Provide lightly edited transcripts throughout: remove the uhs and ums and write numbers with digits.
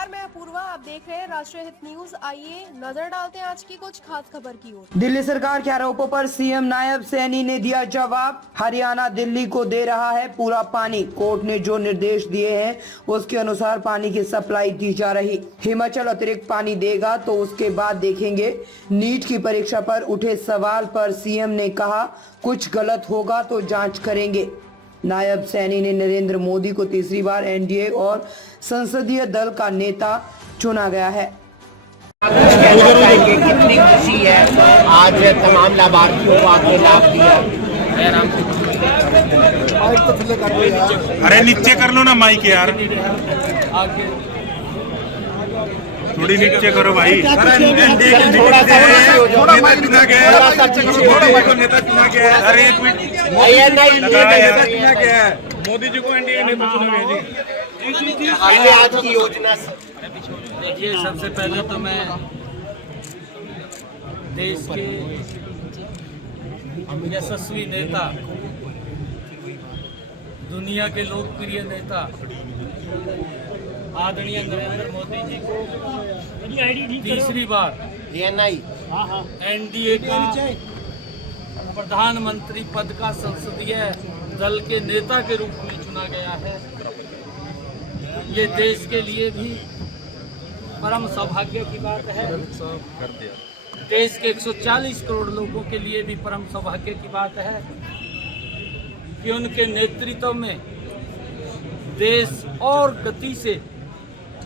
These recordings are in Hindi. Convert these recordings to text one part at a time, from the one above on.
नमस्कार, मैं अपूर्वा। आप देख रहे हैं राष्ट्रीय हित न्यूज। आइए नजर डालते हैं आज की कुछ खास खबर की ओर। दिल्ली सरकार के आरोपों पर सीएम नायब सैनी ने दिया जवाब। हरियाणा दिल्ली को दे रहा है पूरा पानी। कोर्ट ने जो निर्देश दिए हैं उसके अनुसार पानी की सप्लाई की जा रही। हिमाचल अतिरिक्त पानी देगा तो उसके बाद देखेंगे। नीट की परीक्षा पर उठे सवाल पर सीएम ने कहा कुछ गलत होगा तो जांच करेंगे। नायब सैनी ने नरेंद्र मोदी को तीसरी बार एनडीए और संसदीय दल का नेता चुना गया है। कितनी खुशी है आज तमाम लाभार्थियों को आपने लाभ दिया। अरे नीचे कर लो ना माइक यार, थोड़ी नीचे करो भाई। अरे एक मिनट, मोदी जी को एनडीए नेता चुना गया जी। आज की योजना देखिए, सबसे पहले तो मैं देश के यशस्वी नेता, दुनिया के लोकप्रिय नेता आदरणीय नरेंद्र मोदी जी को तीसरी बार एनडीए का प्रधानमंत्री पद का संसदीय दल के नेता के रूप में चुना गया है। ये देश के लिए भी परम सौभाग्य की बात है। देश के 140 करोड़ लोगों के लिए भी परम सौभाग्य की बात है कि उनके नेतृत्व में देश और गति से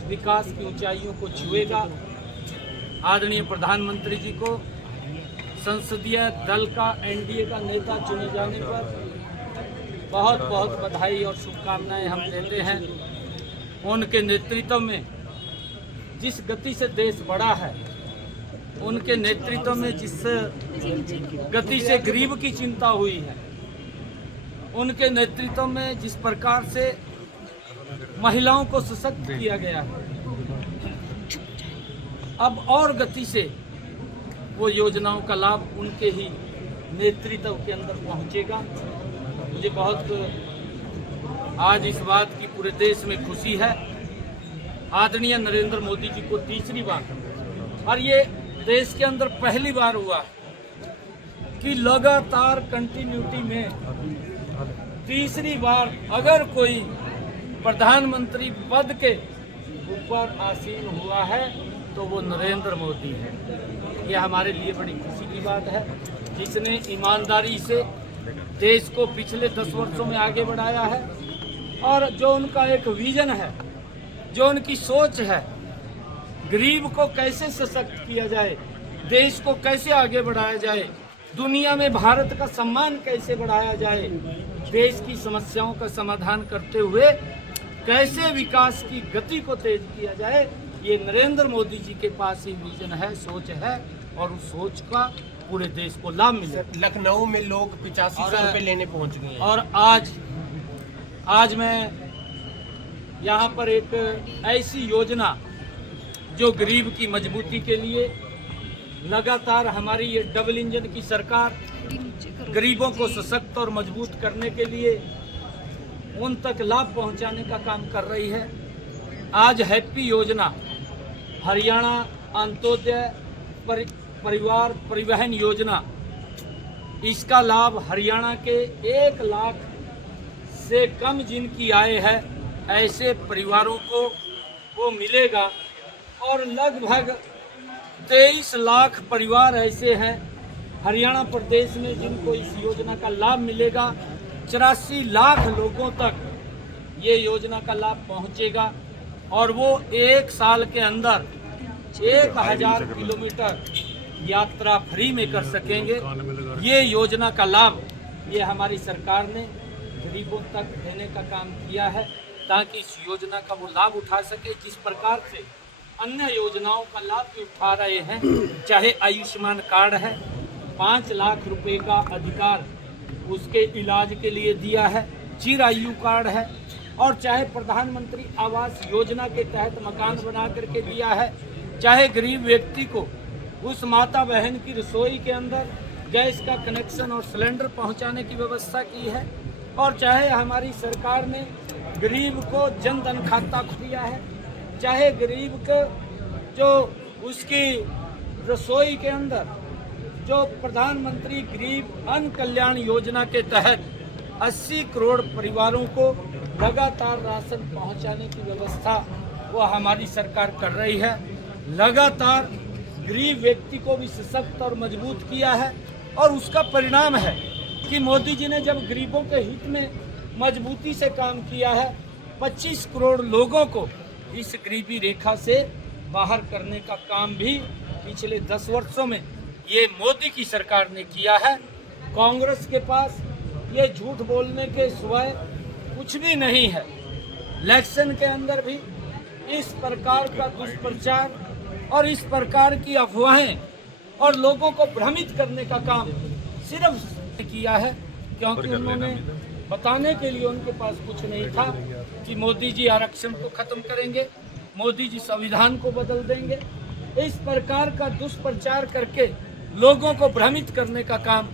विकास की ऊंचाइयों को छुएगा। आदरणीय प्रधानमंत्री जी को संसदीय दल का एनडीए का नेता चुने जाने पर बहुत बहुत बधाई और शुभकामनाएं हम देते हैं। उनके नेतृत्व में जिस गति से देश बढ़ा है, उनके नेतृत्व में जिस गति से गरीब की चिंता हुई है, उनके नेतृत्व में जिस प्रकार से महिलाओं को सशक्त किया गया है, अब और गति से वो योजनाओं का लाभ उनके ही नेतृत्व के अंदर पहुंचेगा। मुझे बहुत आज इस बात की पूरे देश में खुशी है। आदरणीय नरेंद्र मोदी जी को तीसरी बार, और ये देश के अंदर पहली बार हुआ कि लगातार कंटिन्यूटी में तीसरी बार अगर कोई प्रधानमंत्री पद के ऊपर आसीन हुआ है तो वो नरेंद्र मोदी है। ये हमारे लिए बड़ी खुशी की बात है, जिसने ईमानदारी से देश को पिछले 10 वर्षों में आगे बढ़ाया है और जो उनका एक विजन है, जो उनकी सोच है, गरीब को कैसे सशक्त किया जाए, देश को कैसे आगे बढ़ाया जाए, दुनिया में भारत का सम्मान कैसे बढ़ाया जाए, देश की समस्याओं का समाधान करते हुए कैसे विकास की गति को तेज किया जाए, ये नरेंद्र मोदी जी के पास ही विजन है, सोच है, और उस सोच का पूरे देश को लाभ मिले। लखनऊ में लोग 8500 रुपए लेने पहुंच गए हैं। और आज मैं यहाँ पर एक ऐसी योजना जो गरीब की मजबूती के लिए लगातार हमारी ये डबल इंजन की सरकार गरीबों को सशक्त और मजबूत करने के लिए उन तक लाभ पहुँचाने का काम कर रही है। आज हैप्पी योजना, हरियाणा अंत्योदय परिवार परिवहन योजना, इसका लाभ हरियाणा के 1 लाख से कम जिनकी आय है ऐसे परिवारों को वो मिलेगा। और लगभग 23 लाख परिवार ऐसे हैं हरियाणा प्रदेश में जिनको इस योजना का लाभ मिलेगा। 84 लाख लोगों तक ये योजना का लाभ पहुंचेगा और वो 1 साल के अंदर 1000 किलोमीटर यात्रा फ्री में कर सकेंगे। ये योजना का लाभ ये हमारी सरकार ने गरीबों तक देने का काम किया है ताकि इस योजना का वो लाभ उठा सके। जिस प्रकार से अन्य योजनाओं का लाभ भी उठा रहे हैं, चाहे आयुष्मान कार्ड है, 5 लाख रुपए का अधिकार उसके इलाज के लिए दिया है, चिरायु कार्ड है, और चाहे प्रधानमंत्री आवास योजना के तहत मकान बना करके दिया है, चाहे गरीब व्यक्ति को उस माता बहन की रसोई के अंदर गैस का कनेक्शन और सिलेंडर पहुंचाने की व्यवस्था की है, और चाहे हमारी सरकार ने गरीब को जन धन खाता दिया है, चाहे गरीब को जो उसकी रसोई के अंदर जो प्रधानमंत्री गरीब अन्न कल्याण योजना के तहत 80 करोड़ परिवारों को लगातार राशन पहुंचाने की व्यवस्था वो हमारी सरकार कर रही है। लगातार गरीब व्यक्ति को भी सशक्त और मजबूत किया है और उसका परिणाम है कि मोदी जी ने जब गरीबों के हित में मजबूती से काम किया है, 25 करोड़ लोगों को इस गरीबी रेखा से बाहर करने का काम भी पिछले 10 वर्षों में ये मोदी की सरकार ने किया है। कांग्रेस के पास ये झूठ बोलने के सिवाय कुछ भी नहीं है। इलेक्शन के अंदर भी इस प्रकार का दुष्प्रचार और इस प्रकार की अफवाहें और लोगों को भ्रमित करने का काम सिर्फ किया है, क्योंकि उन्होंने बताने के लिए उनके पास कुछ नहीं था कि मोदी जी आरक्षण को खत्म करेंगे, मोदी जी संविधान को बदल देंगे। इस प्रकार का दुष्प्रचार करके लोगों को भ्रमित करने का काम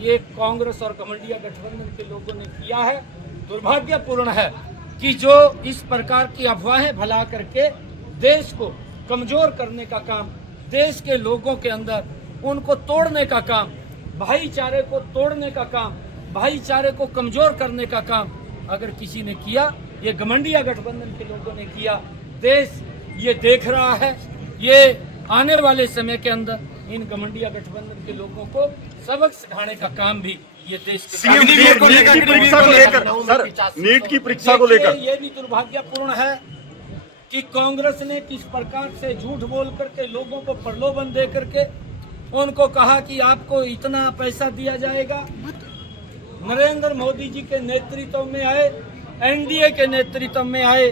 ये कांग्रेस और घमंडिया गठबंधन के लोगों ने किया है। दुर्भाग्यपूर्ण है कि जो इस प्रकार की अफवाहें फैला करके देश को कमजोर करने का काम, देश के लोगों के अंदर उनको तोड़ने का काम, भाईचारे को तोड़ने का काम, भाईचारे को कमजोर करने का काम अगर किसी ने किया, ये घमंडिया गठबंधन के लोगों ने किया। देश ये देख रहा है। ये आने वाले समय के अंदर इन घमंडिया गठबंधन के लोगों को सबक सिखाने का काम भी ये देश के नीट की परीक्षा को लेकर सर, नीट की परीक्षा को लेकर ये भी दुर्भाग्यपूर्ण है कि कांग्रेस ने किस प्रकार से झूठ बोल करके लोगों को प्रलोभन दे करके उनको कहा कि आपको इतना पैसा दिया जाएगा। नरेंद्र मोदी जी के नेतृत्व में आए, एनडीए के नेतृत्व में आए,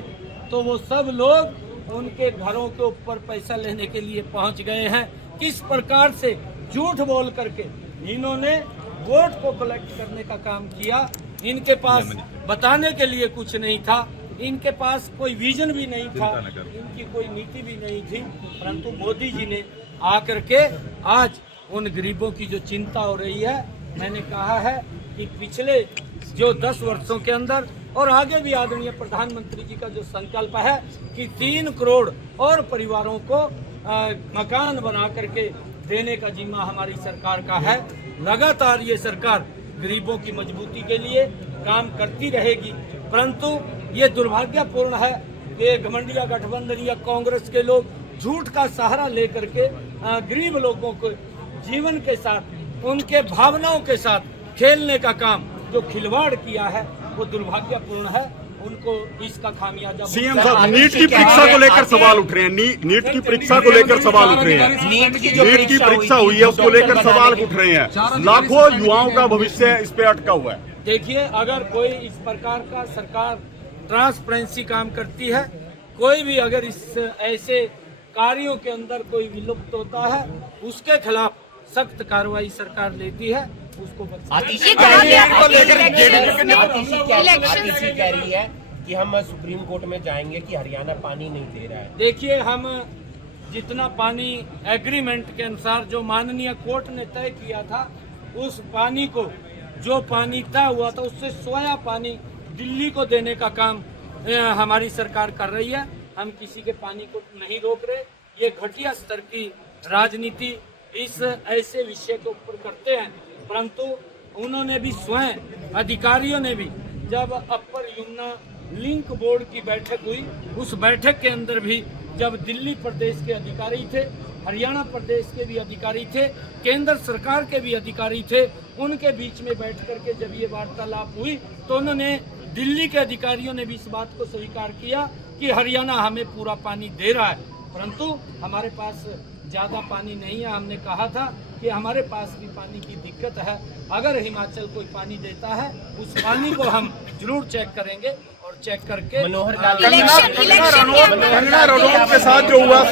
तो वो सब लोग उनके घरों के ऊपर पैसा लेने के लिए पहुंच गए हैं। किस प्रकार से झूठ बोल करके इन्होंने वोट को कलेक्ट करने का काम किया। इनके पास बताने के लिए कुछ नहीं था, इनके पास कोई विजन भी नहीं था, इनकी कोई नीति भी नहीं थी, परंतु मोदी जी ने आकर के आज उन गरीबों की जो चिंता हो रही है, मैंने कहा है कि पिछले जो 10 वर्षों के अंदर और आगे भी आदरणीय प्रधानमंत्री जी का जो संकल्प है कि 3 करोड़ और परिवारों को मकान बना करके देने का जिम्मा हमारी सरकार का है। लगातार ये सरकार गरीबों की मजबूती के लिए काम करती रहेगी, परंतु ये दुर्भाग्यपूर्ण है कि घमंडिया गठबंधन या कांग्रेस के लोग झूठ का सहारा लेकर के गरीब लोगों को जीवन के साथ, उनके भावनाओं के साथ खेलने का काम जो खिलवाड़ किया है वो दुर्भाग्यपूर्ण है। उनको इसका खामियाजा सीएम साहब, नीट की परीक्षा को लेकर सवाल उठ रहे हैं। नीट की परीक्षा को लेकर सवाल उठ रहे हैं। नीट की परीक्षा हुई है उसको लेकर सवाल उठ रहे हैं। लाखों युवाओं का भविष्य इस पे अटका हुआ है। देखिए, अगर कोई इस प्रकार का सरकार ट्रांसपेरेंसी काम करती है, कोई भी अगर इस ऐसे कार्यों के अंदर कोई विलुप्त होता है, उसके खिलाफ सख्त कार्रवाई सरकार लेती है। उसको आतिशी कह रही है कि हम सुप्रीम कोर्ट में जाएंगे कि हरियाणा पानी नहीं दे रहा है। देखिए, हम जितना पानी एग्रीमेंट के अनुसार जो माननीय कोर्ट ने तय किया था, उस पानी को जो पानी तय हुआ था उससे सोया पानी दिल्ली को देने का काम हमारी सरकार कर रही है। हम किसी के पानी को नहीं रोक रहे। ये घटिया स्तर की राजनीति इस ऐसे विषय के ऊपर करते हैं, परंतु उन्होंने भी स्वयं, अधिकारियों ने भी, जब अपर यमुना लिंक बोर्ड की बैठक हुई, उस बैठक के अंदर भी जब दिल्ली प्रदेश के अधिकारी थे, हरियाणा प्रदेश के भी अधिकारी थे, केंद्र सरकार के भी अधिकारी थे, उनके बीच में बैठ करके जब ये वार्तालाप हुई तो उन्होंने, दिल्ली के अधिकारियों ने भी इस बात को स्वीकार किया कि हरियाणा हमें पूरा पानी दे रहा है, परंतु हमारे पास ज़्यादा पानी नहीं है। हमने कहा था कि हमारे पास भी पानी की दिक्कत है, अगर हिमाचल कोई पानी देता है उस पानी को हम जरूर चेक करेंगे और चेक करके मनोहर कंगना रनौत के साथ जो हुआ